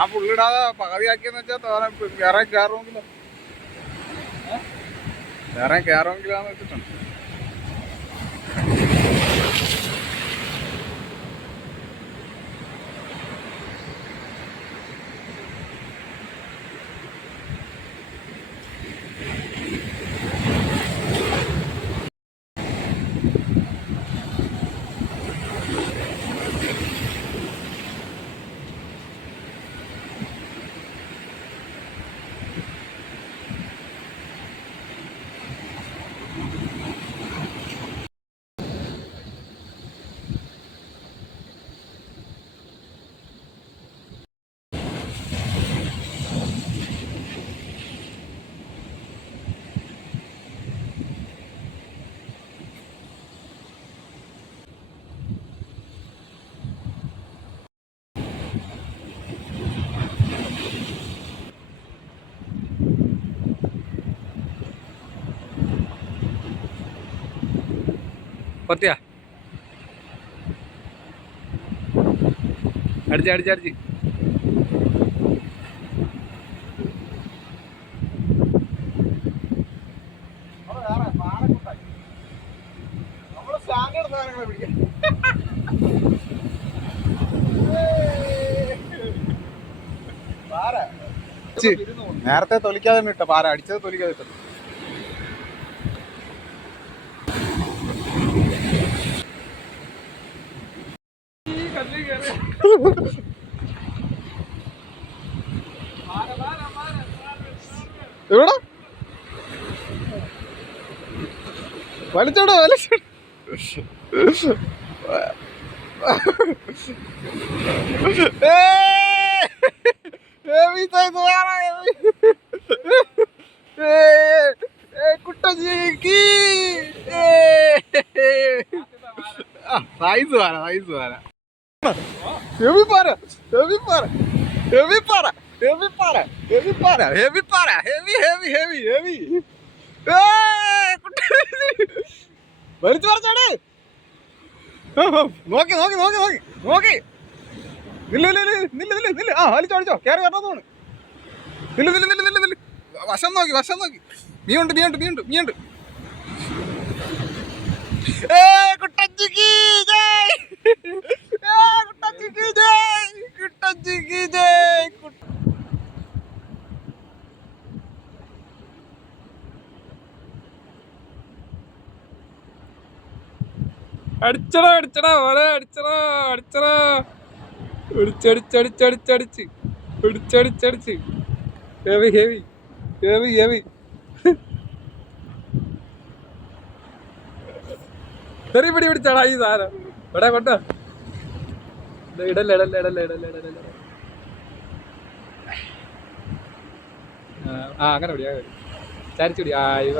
ഞാൻ ഫുള്ളിടാതെ പകുതിയാക്കിയെന്ന് വെച്ചാൽ വേറെ കയറുമെങ്കിലോ വെച്ചിട്ടുണ്ട്. പത്തിയാ അടിച്ച് നേരത്തെ തൊലിക്കാതെ ഇട്ട പാര അടിച്ചത് തൊലിക്കാതെ ഇട്ടത്. എവിടെ വലിച്ചോടോ സൈസ് വേറെ ഹെവി പാര വലിച്ചു പറിച്ചാണ്. നോക്കി നില്ല ആ വലിച്ചോ കയറി വരണോ തോന്നുന്നു. നില്ല വശം നോക്കി മീനുണ്ട് കുട്ടച്ചിക്ക് ജയ് കുട്ടച്ചിക്ക് ജയ്. അടിച്ചടാ വരെ അടിച്ചടാ അടിച്ചടിച്ച് ഹെവി ചെറിയ പിടി പിടിച്ചാടാ ഈ സാധനം. ഇവിടെ കൊണ്ടോ ഇടല്ലേ അങ്ങനെ പിടിയാ ചരിച്ചുപിടി. ആ ഇവ